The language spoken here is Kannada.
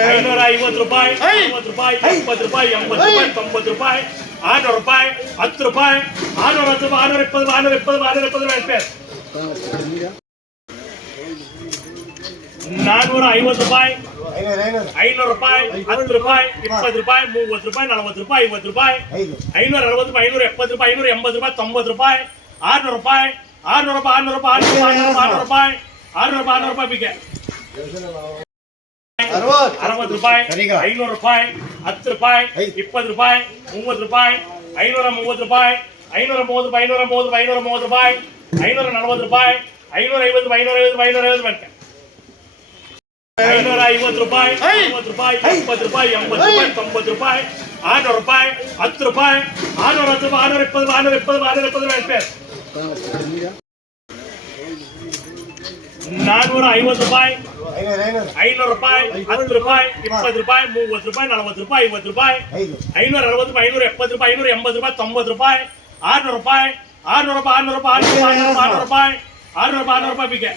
550 ರೂಪಾಯಿ, 60 ರೂಪಾಯಿ, 70 ರೂಪಾಯಿ, 80 ರೂಪಾಯಿ, 90 ರೂಪಾಯಿ, 600 ರೂಪಾಯಿ, 10 ರೂಪಾಯಿ, 610 ರೂಪಾಯಿ, 620, 620, 450 ರೂಪಾಯಿ, 500 ರೂಪಾಯಿ, 10 ರೂಪಾಯಿ, 20 ರೂಪಾಯಿ, 30 ರೂಪಾಯಿ, 40 ರೂಪಾಯಿ, 50 ರೂಪಾಯಿ, 560 ರೂಪಾಯಿ, 570 ರೂಪಾಯಿ, 580 ರೂಪಾಯಿ, 90 ರೂಪಾಯಿ, 600 ರೂಪಾಯಿ, 600 ರೂಪಾಯಿ, 600 ರೂಪಾಯಿ, 600 ರೂಪಾಯಿ, 600 ರೂಪಾಯಿ ಬಿಗೆ 60 ರೂಪಾಯಿ, 500 ರೂಪಾಯಿ, 10 ರೂಪಾಯಿ, 20 ರೂಪಾಯಿ, 30 ರೂಪಾಯಿ, 530 ರೂಪಾಯಿ, 530 ರೂಪಾಯಿ, 530 ರೂಪಾಯಿ, 540 ರೂಪಾಯಿ, 550 ರೂಪಾಯಿ, 550 ರೂಪಾಯಿ, 550 ರೂಪಾಯಿ, 60 ರೂಪಾಯಿ, 70 ರೂಪಾಯಿ, 80 ರೂಪಾಯಿ, 90 ರೂಪಾಯಿ, 600 ರೂಪಾಯಿ, 10 ರೂಪಾಯಿ, 610 ರೂಪಾಯಿ, 620, 620, 450 ರೂಪಾಯಿ, 500 ರೂಪಾಯಿ, 10 ರೂಪಾಯಿ, 20 ರೂಪಾಯಿ, 30 ರೂಪಾಯಿ, 40 ರೂಪಾಯಿ, 50 ರೂಪಾಯಿ, 560 ರೂಪಾಯಿ, 570 ರೂಪಾಯಿ, 580 ರೂಪಾಯಿ, 90 ರೂಪಾಯಿ, 600 ರೂಪಾಯಿ, 600 ರೂಪಾಯಿ, 600 ರೂಪಾಯಿ, 600 ರೂಪಾಯಿ, 600 ರೂಪಾಯಿ, 600 ರೂಪಾಯಿ ಬಿಗೆ